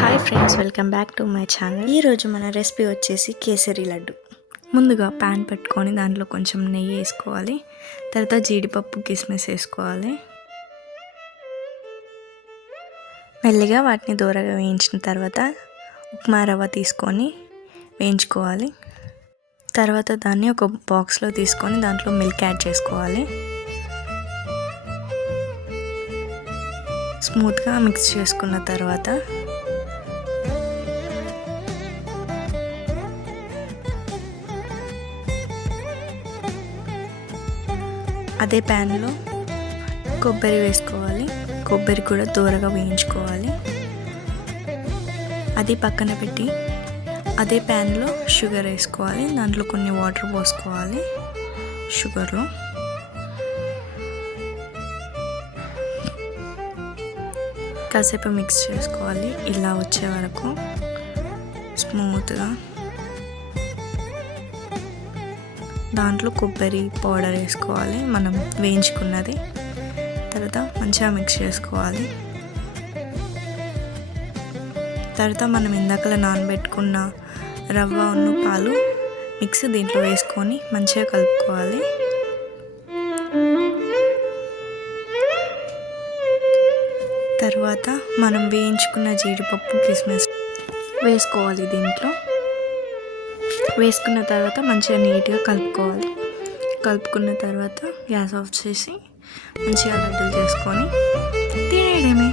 Hi friends, welcome back to my channel. ఈరోజు మన recipe వచ్చేసి కేసరి లడ్డు. ముందుగా ప్యాన్ పెట్టుకొని దాంట్లో కొంచెం నెయ్యి వేసుకోవాలి. తర్వాత జీడిపప్పు కిస్మిస్ వేసుకోవాలి. మెల్లిగా వాటిని దూరగా వేయించిన తర్వాత ఉప్మా రవ్వ తీసుకొని వేయించుకోవాలి. తర్వాత దాన్ని ఒక బాక్స్లో తీసుకొని దాంట్లో మిల్క్ యాడ్ చేసుకోవాలి. స్మూత్గా మిక్స్ చేసుకున్న తర్వాత అదే ప్యాన్లో కొబ్బరి వేసుకోవాలి. కొబ్బరి కూడా దూరగా వేయించుకోవాలి. అది పక్కన పెట్టి అదే ప్యాన్లో షుగర్ వేసుకోవాలి. దాంట్లో కొన్ని వాటర్ పోసుకోవాలి. షుగర్లో కాసేపు మిక్స్ చేసుకోవాలి. ఇలా వచ్చే వరకు స్మూత్గా. దాంట్లో కొబ్బరి పౌడర్ వేసుకోవాలి, మనం వేయించుకున్నది. తర్వాత మంచిగా మిక్స్ చేసుకోవాలి. తర్వాత మనం ఇందాకలా నానబెట్టుకున్న రవ్వ ఉన్న పాలు మిక్స్ దీంట్లో వేసుకొని మంచిగా కలుపుకోవాలి. తర్వాత మనం వేయించుకున్న జీడిపప్పు కిస్మిస్ వేసుకోవాలి. దీంట్లో వేసుకున్న తర్వాత మంచిగా నీట్గా కలుపుకోవాలి. కలుపుకున్న తర్వాత గ్యాస్ ఆఫ్ చేసి మంచిగా లడ్డూలు చేసుకొని తినేయడమే.